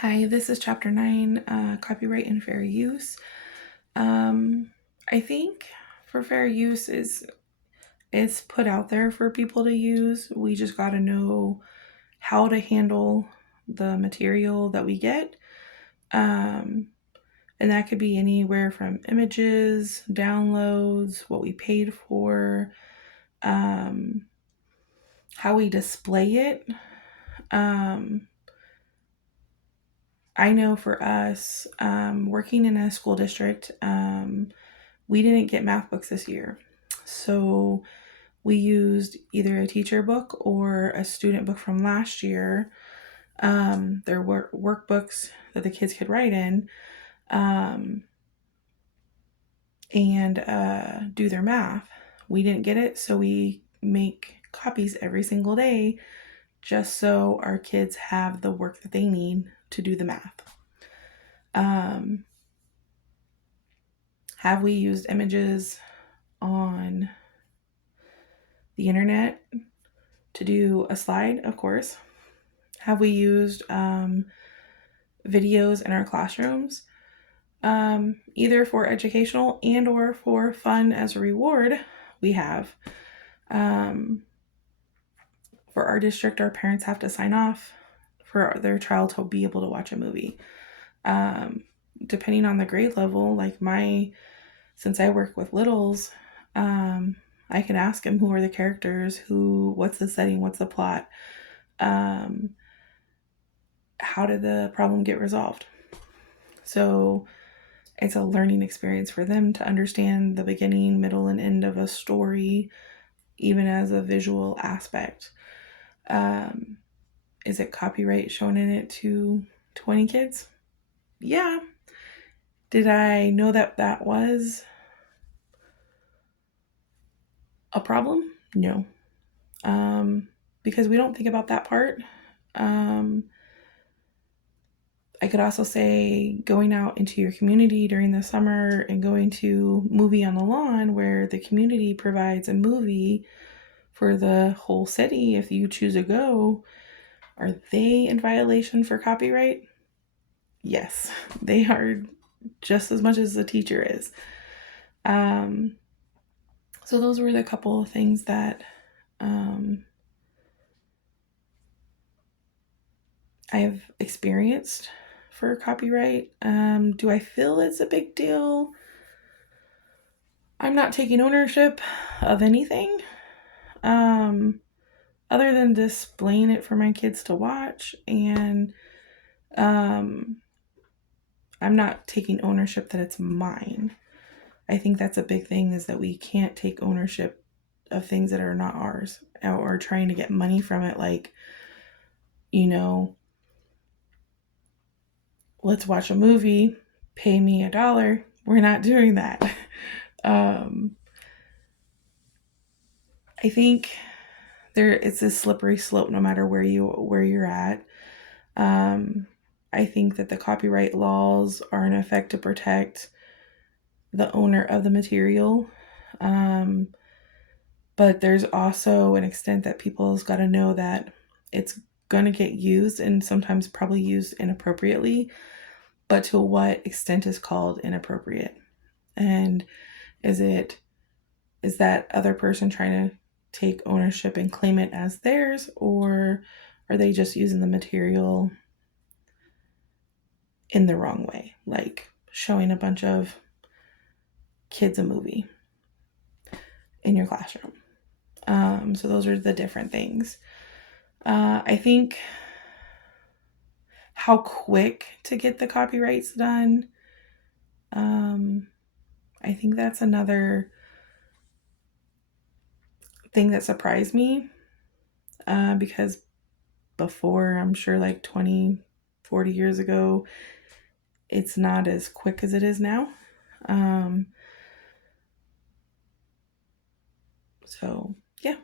Hi, this is Chapter 9, Copyright and Fair Use. I think for fair use is it's put out there for people to use. We just got to know how to handle the material that we get. Um, and that could be anywhere from images, downloads, what we paid for, um, how we display it. Um, I know for us, working in a school district, we didn't get math books this year. So we used either a teacher book or a student book from last year. There were workbooks that the kids could write in um, and do their math. We didn't get it, so we make copies every single day just so our kids have the work that they need to do the math. Um, have we used images on the internet to do a slide? Of course. Have we used videos in our classrooms, either for educational and or for fun as a reward? We have. Um, for our district, our parents have to sign off for their child to be able to watch a movie. Um, Depending on the grade level, since I work with littles, um, I can ask them who are the characters, what's the setting, what's the plot, um, how did the problem get resolved. So it's a learning experience for them to understand the beginning, middle, and end of a story, even as a visual aspect. Um, is it copyright showing in it to 20 kids? Yeah. Did I know that that was a problem? No. Because we don't think about that part. Um, I could also say going out into your community during the summer and going to Movie on the Lawn, where the community provides a movie for the whole city if you choose to go. Are they in violation for copyright? Yes, they are just as much as the teacher is. Um, so those were the couple of things that I've experienced for copyright. Do I feel it's a big deal? I'm not taking ownership of anything um, other than displaying it for my kids to watch. And um, I'm not taking ownership that it's mine. I think that's a big thing is that we can't take ownership of things that are not ours or trying to get money from it. Like, you know, let's watch a movie, pay me $1. We're not doing that. um, I think it's a slippery slope no matter where you're at. Um, I think that the copyright laws are in effect to protect the owner of the material. Um, but there's also an extent that people's got to know that it's going to get used and sometimes probably used inappropriately, but to what extent is called inappropriate? And is that other person trying to take ownership and claim it as theirs, or are they just using the material in the wrong way, like showing a bunch of kids a movie in your classroom? So those are the different things. I think how quick to get the copyrights done. Um, I think that's another thing that surprised me because before, I'm sure like 20, 40 years ago, it's not as quick as it is now. Um, so, yeah.